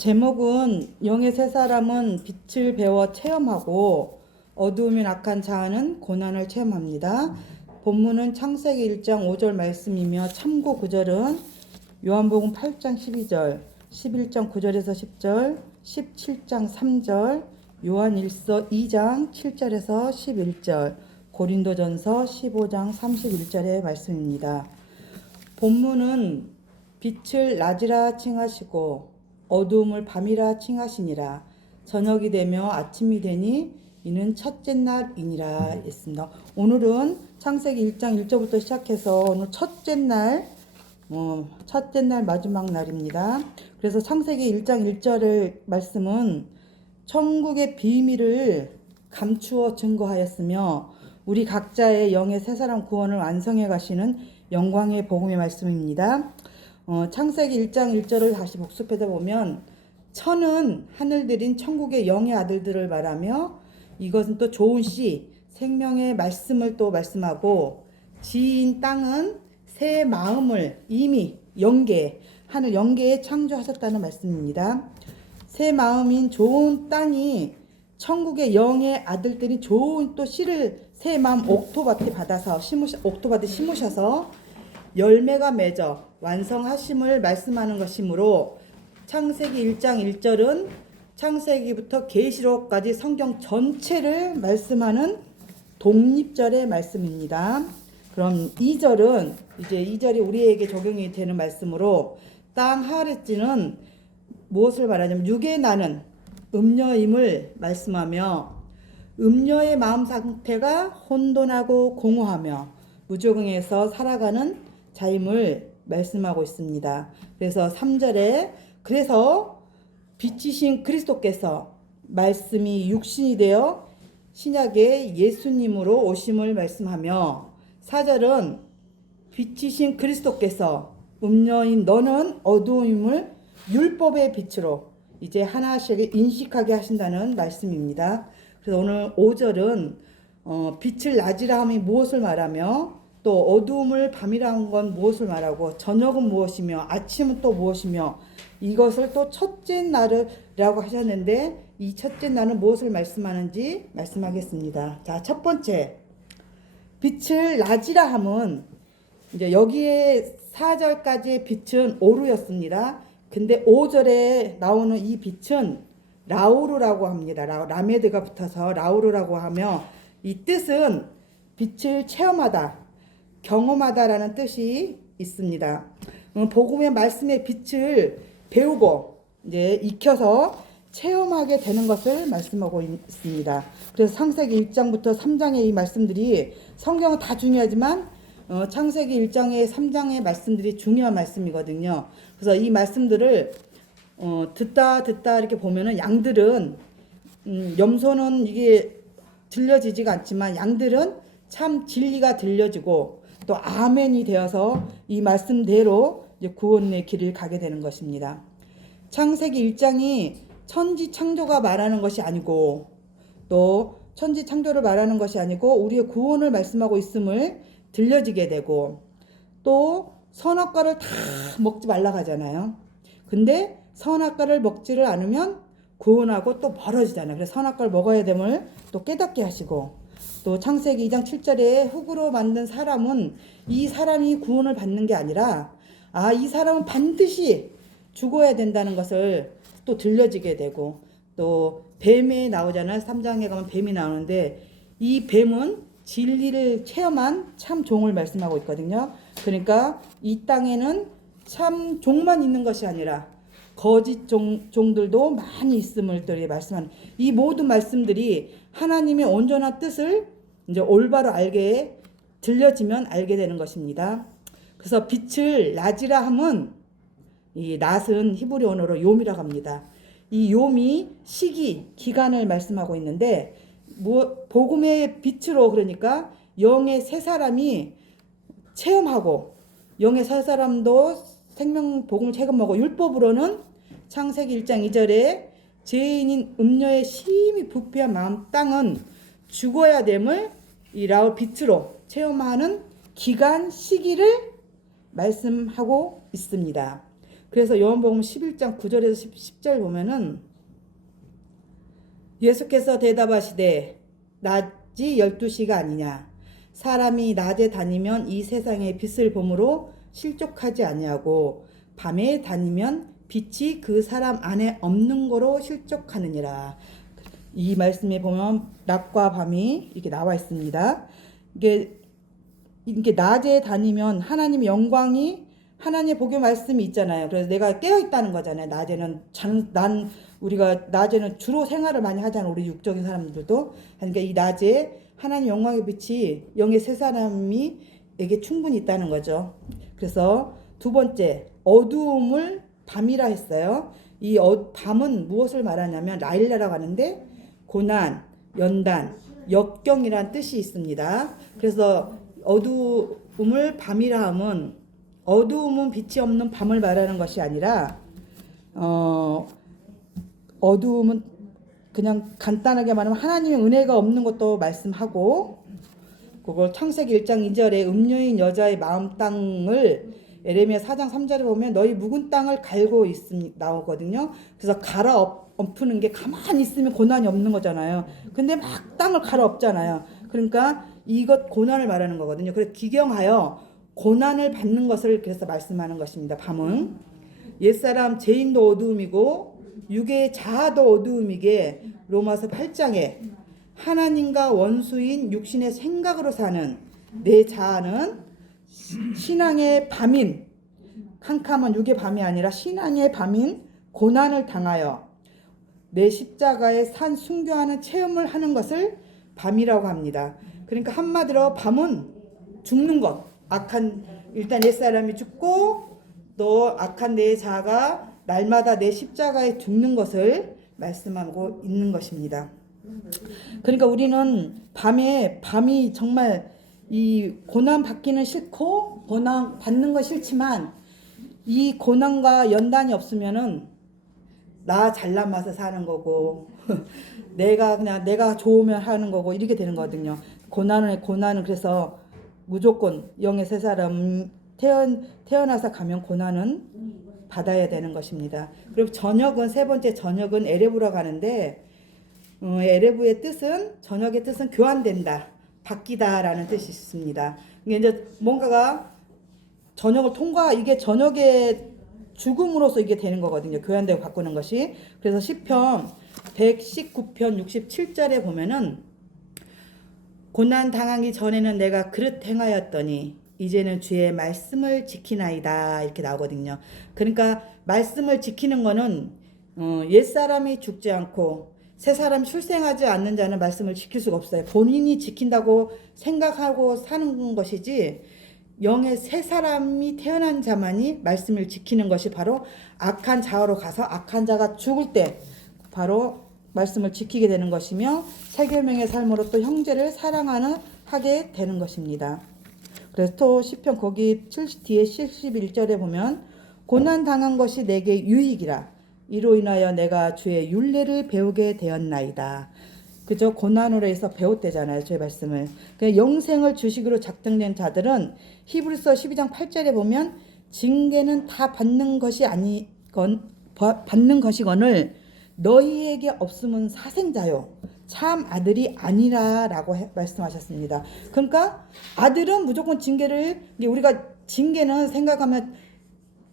제목은 영의 세 사람은 빛을 배워 체험하고 어두움이 낙한 자아는 고난을 체험합니다. 본문은 창세기 1장 5절 말씀이며 참고 구절은 요한복음 8장 12절, 11장 9절에서 10절, 17장 3절, 요한일서 2장 7절에서 11절, 고린도전서 15장 31절의 말씀입니다. 본문은 빛을 낮이라 칭하시고 어두움을 밤이라 칭하시니라. 저녁이 되며 아침이 되니 이는 첫째 날이니라 했습니다. 오늘은 창세기 1장 1절부터 시작해서 오늘 첫째 날 마지막 날입니다. 그래서 창세기 1장 1절의 말씀은 천국의 비밀을 감추어 증거하였으며 우리 각자의 영의 세 사람 구원을 완성해 가시는 영광의 복음의 말씀입니다. 창세기 1장 1절을 다시 복습하다 보면 천은 하늘들인 천국의 영의 아들들을 말하며 이것은 또 좋은 씨, 생명의 말씀을 또 말씀하고 지인 땅은 새 마음을 이미 영계, 하늘 영계에 창조하셨다는 말씀입니다. 새 마음인 좋은 땅이 천국의 영의 아들들이 좋은 또 씨를 새 마음 옥토밭에 받아서 옥토밭에 심으셔서 열매가 맺어 완성하심을 말씀하는 것이므로 창세기 1장 1절은 창세기부터 계시록까지 성경 전체를 말씀하는 독립절의 말씀입니다. 그럼 2절은 이제 2절이 우리에게 적용이 되는 말씀으로 땅 하늘지는 무엇을 말하냐면 육에 나는 음녀임을 말씀하며 음녀의 마음 상태가 혼돈하고 공허하며 무적응에서 살아가는 자임을 말씀하고 있습니다. 그래서 3절에 그래서 빛이신 그리스도께서 말씀이 육신이 되어 신약의 예수님으로 오심을 말씀하며 4절은 빛이신 그리스도께서 음녀인 너는 어두움을 율법의 빛으로 이제 하나씩 인식하게 하신다는 말씀입니다. 그래서 오늘 5절은 빛을 낮이라 함이 무엇을 말하며 또 어두움을 밤이라 한 건 무엇을 말하고 저녁은 무엇이며 아침은 또 무엇이며 이것을 또 첫째 날이라고 하셨는데 이 첫째 날은 무엇을 말씀하는지 말씀하겠습니다. 자, 첫 번째 빛을 낮이라 함은 이제 여기에 4절까지의 빛은 오루였습니다. 근데 5절에 나오는 이 빛은 라우르라고 합니다. 라메드가 붙어서 라우르라고 하며 이 뜻은 빛을 체험하다, 경험하다라는 뜻이 있습니다. 복음의 말씀의 빛을 배우고 이제 익혀서 체험하게 되는 것을 말씀하고 있습니다. 그래서 창세기 1장부터 3장의 이 말씀들이 성경은 다 중요하지만 창세기 1장의 3장의 말씀들이 중요한 말씀이거든요. 그래서 이 말씀들을 듣다 이렇게 보면은 양들은 염소는 이게 들려지지가 않지만 양들은 참 진리가 들려지고 또 아멘이 되어서 이 말씀대로 이제 구원의 길을 가게 되는 것입니다. 창세기 1장이 천지 창조가 말하는 것이 아니고 또 천지 창조를 말하는 것이 아니고 우리의 구원을 말씀하고 있음을 들려지게 되고 또 선악과를 다 먹지 말라 하잖아요. 근데 선악과를 먹지를 않으면 구원하고 또 멀어지잖아요. 그래서 선악과를 먹어야 됨을 또 깨닫게 하시고 또 창세기 2장 7절에 흙으로 만든 사람은 이 사람이 구원을 받는 게 아니라 이 사람은 반드시 죽어야 된다는 것을 또 들려지게 되고 또 뱀에 나오잖아요. 3장에 가면 뱀이 나오는데 이 뱀은 진리를 체험한 참 종을 말씀하고 있거든요. 그러니까 이 땅에는 참 종만 있는 것이 아니라 거짓 종들도 많이 있음을 또 말씀하는 이 모든 말씀들이 하나님의 온전한 뜻을 이제 올바로 알게 들려지면 알게 되는 것입니다. 그래서 빛을 낮이라 함은 이 낮은 히브리 언어로 요미라고 합니다. 이 요미 시기 기간을 말씀하고 있는데 복음의 빛으로 그러니까 영의 세 사람이 체험하고 영의 세 사람도 생명 복음을 체험하고 율법으로는 창세기 1장 2절에 죄인인 음녀의 심히 부패한 마음 땅은 죽어야 됨을 이 라울 빛으로 체험하는 기간 시기를 말씀하고 있습니다. 그래서 요한복음 11장 9절에서 10절 보면은 예수께서 대답하시되 낮이 12시가 아니냐. 사람이 낮에 다니면 이 세상의 빛을 보므로 실족하지 아니하고 밤에 다니면 빛이 그 사람 안에 없는 거로 실족하느니라. 이 말씀에 보면 낮과 밤이 이렇게 나와 있습니다. 이게 낮에 다니면 하나님의 영광이 하나님의 복의 말씀이 있잖아요. 그래서 내가 깨어 있다는 거잖아요. 낮에는 우리가 낮에는 주로 생활을 많이 하잖아요. 우리 육적인 사람들도. 그러니까 이 낮에 하나님 영광의 빛이 영의 세 사람이에게 충분히 있다는 거죠. 그래서 두 번째, 어두움을 밤이라 했어요. 이 밤은 무엇을 말하냐면 라일라라고 하는데 고난, 연단, 역경이란 뜻이 있습니다. 그래서 어두움을 밤이라 함은 어두움은 빛이 없는 밤을 말하는 것이 아니라 어두움은 그냥 간단하게 말하면 하나님의 은혜가 없는 것도 말씀하고, 그걸 창세기 1장 2절에 음녀인 여자의 마음 땅을 에레미야 4장 3절에 보면 너희 묵은 땅을 갈고 나오거든요. 그래서 갈아엎는 게 가만히 있으면 고난이 없는 거잖아요. 근데 막 땅을 갈아엎잖아요. 그러니까 이것 고난을 말하는 거거든요. 그래서 기경하여 고난을 받는 것을 그래서 말씀하는 것입니다. 밤은 옛사람 죄인도 어두움이고 육의 자아도 어두움이게 로마서 8장에 하나님과 원수인 육신의 생각으로 사는 내 자아는 신앙의 밤인, 캄캄한 육의 밤이 아니라 신앙의 밤인 고난을 당하여 내 십자가에 산 순교하는 체험을 하는 것을 밤이라고 합니다. 그러니까 한마디로 밤은 죽는 것, 일단 옛사람이 죽고 또 악한 내 자아가 날마다 내 십자가에 죽는 것을 말씀하고 있는 것입니다. 그러니까 우리는 밤이 정말 이 고난 받기는 싫고 고난 받는 거 싫지만 이 고난과 연단이 없으면은 나 잘난 맛에 사는 거고 내가 좋으면 하는 거고 이렇게 되는 거거든요. 고난은 그래서 무조건 영의 세 사람 태어나서 가면 고난은 받아야 되는 것입니다. 그리고 세 번째 저녁은 에레브라고 하는데 에레브의 뜻은 저녁의 뜻은 교환된다, 바뀌다라는 뜻이 있습니다. 이제 뭔가가 저녁을 이게 저녁의 죽음으로써 이게 되는 거거든요. 교환되고 바꾸는 것이. 그래서 시편 119편 67절에 보면은 고난 당하기 전에는 내가 그릇 행하였더니 이제는 주의 말씀을 지키나이다 이렇게 나오거든요. 그러니까 말씀을 지키는 거는 옛사람이 죽지 않고 새사람이 출생하지 않는 자는 말씀을 지킬 수가 없어요. 본인이 지킨다고 생각하고 사는 것이지 영의 새 사람이 태어난 자만이 말씀을 지키는 것이 바로 악한 자아로 가서 악한 자가 죽을 때 바로 말씀을 지키게 되는 것이며 세계명의 삶으로 또 형제를 하게 되는 것입니다. 그래서 또 시편 거기 뒤에 71절에 보면 고난 당한 것이 내게 유익이라 이로 인하여 내가 주의 율례를 배우게 되었나이다. 그죠? 고난으로 해서 배웠대잖아요. 제 말씀을. 영생을 주식으로 작정된 자들은 히브리서 12장 8절에 보면 징계는 다 받는 것이거늘 너희에게 없음은 사생자요 참 아들이 아니라라고 말씀하셨습니다. 그러니까 아들은 무조건 우리가 징계는 생각하면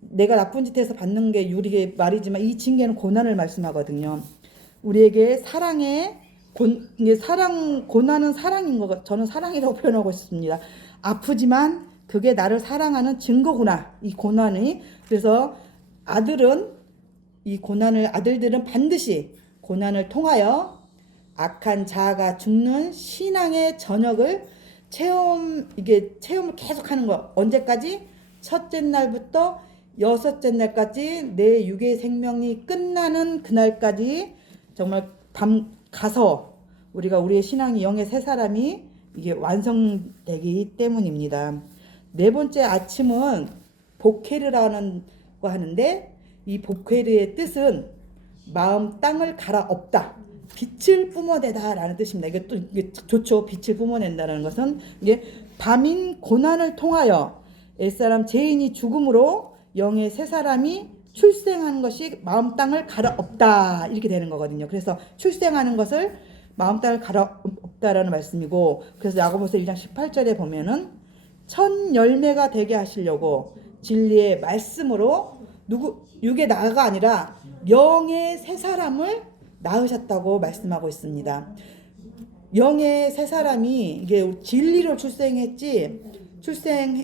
내가 나쁜 짓 해서 받는 게 우리의 말이지만 이 징계는 고난을 말씀하거든요. 우리에게 고난은 사랑인 거 저는 사랑이라고 표현하고 싶습니다. 아프지만 그게 나를 사랑하는 증거구나. 이 고난이. 그래서 아들들은 반드시 고난을 통하여 악한 자아가 죽는 신앙의 저녁을 체험을 계속하는 거. 언제까지? 첫째 날부터 여섯째 날까지 내 육의 생명이 끝나는 그날까지 정말 가서 우리의 신앙이 영의 새 사람이 이게 완성되기 때문입니다. 네 번째 아침은 보케르라는 거 하는데 이 보케르의 뜻은 마음 땅을 갈아엎다, 빛을 뿜어내다라는 뜻입니다. 이게 좋죠. 빛을 뿜어낸다는 것은 이게 밤인 고난을 통하여 옛사람 죄인이 죽음으로 영의 새 사람이 출생하는 것이 마음 땅을 갈아엎다 이렇게 되는 거거든요. 그래서 출생하는 것을 마음 땅을 갈아엎다라는 말씀이고, 그래서 야고보서 1장 18절에 보면은 첫 열매가 되게 하시려고 진리의 말씀으로 육의 나가 아니라 영의 새 사람을 낳으셨다고 말씀하고 있습니다. 영의 새 사람이 이게 진리로 출생했지,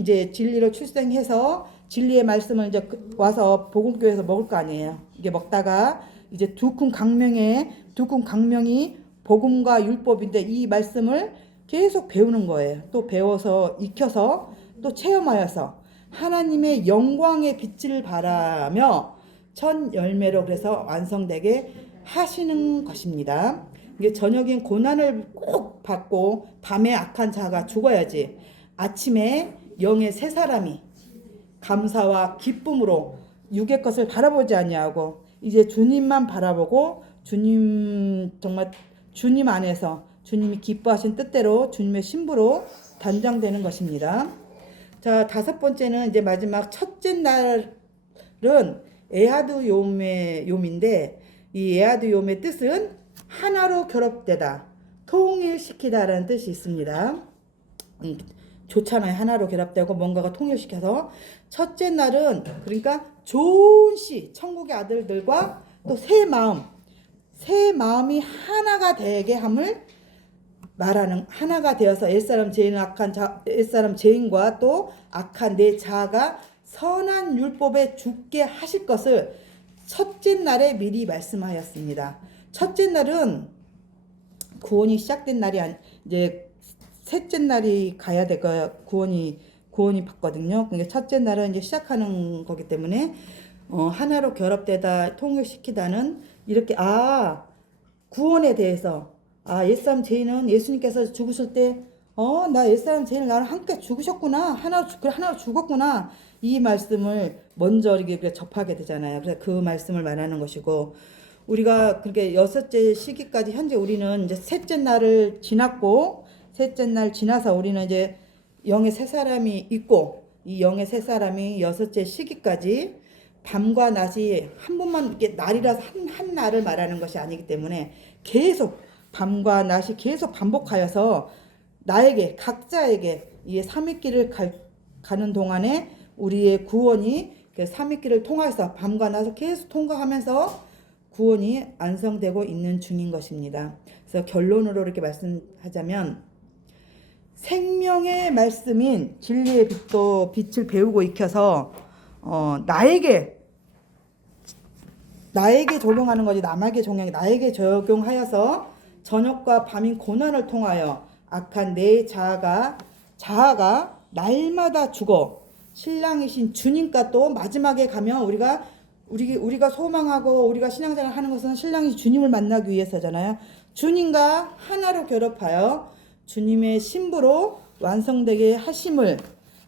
이제 진리로 출생해서 진리의 말씀을 이제 와서 복음교회에서 먹을 거 아니에요. 이게 먹다가 이제 두 큰 강명이 복음과 율법인데 이 말씀을 계속 배우는 거예요. 또 배워서 익혀서 또 체험하여서 하나님의 영광의 빛을 발하며 첫 열매로 그래서 완성되게 하시는 것입니다. 이게 저녁엔 고난을 꼭 받고 밤에 악한 자가 죽어야지 아침에 영의 새 사람이 감사와 기쁨으로 육의 것을 바라보지 아니하고 이제 주님만 바라보고 정말 주님 안에서 주님이 기뻐하신 뜻대로 주님의 신부로 단장되는 것입니다. 자, 다섯 번째는 이제 마지막 첫째 날은 에하드 요미인데 이 에하드 요미의 뜻은 하나로 결합되다, 통일시키다라는 뜻이 있습니다. 좋잖아요. 하나로 결합되고 뭔가가 통일시켜서. 첫째 날은 그러니까 좋은 씨, 천국의 아들들과 또 새 마음이 하나가 되게 함을 말하는, 하나가 되어서 옛사람 죄인과 또 악한 내 자아가 선한 율법에 죽게 하실 것을 첫째 날에 미리 말씀하였습니다. 첫째 날은 구원이 시작된 날이 이제 셋째 날이 가야 될 거예요. 구원이 받거든요. 그러니까 첫째 날은 이제 시작하는 거기 때문에 하나로 결합되다, 통일시키다는 이렇게 구원에 대해서 옛사람 죄인은 예수님께서 죽으실 때 나 옛사람 죄인을 나랑 함께 죽으셨구나, 하나로 죽었구나, 이 말씀을 먼저 이렇게 접하게 되잖아요. 그래서 그 말씀을 말하는 것이고, 우리가 그렇게 여섯째 시기까지 현재 우리는 이제 셋째 날을 지났고, 셋째 날 지나서 우리는 이제 영의 새 사람이 있고, 이 영의 새 사람이 여섯째 시기까지 밤과 낮이 한 번만 이렇게 날이라서 한 날을 말하는 것이 아니기 때문에 계속 밤과 낮이 계속 반복하여서 각자에게 이 삼위길을 가는 동안에 우리의 구원이 삼위길을 통해서 밤과 낮을 계속 통과하면서 구원이 완성되고 있는 중인 것입니다. 그래서 결론으로 이렇게 말씀하자면, 생명의 말씀인 진리의 빛을 배우고 익혀서 나에게 적용하는 거지, 남에게 나에게 적용하여서 저녁과 밤인 고난을 통하여 악한 내 자아가 날마다 죽어 신랑이신 주님과 또 마지막에 가면 우리가 소망하고 우리가 신앙생활 하는 것은 신랑이신 주님을 만나기 위해서잖아요. 주님과 하나로 결합하여 주님의 신부로 완성되게 하심을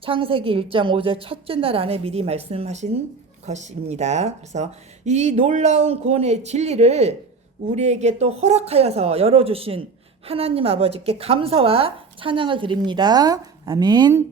창세기 1장 5절 첫째 날 안에 미리 말씀하신 것입니다. 그래서 이 놀라운 구원의 진리를 우리에게 또 허락하여서 열어주신 하나님 아버지께 감사와 찬양을 드립니다. 아멘.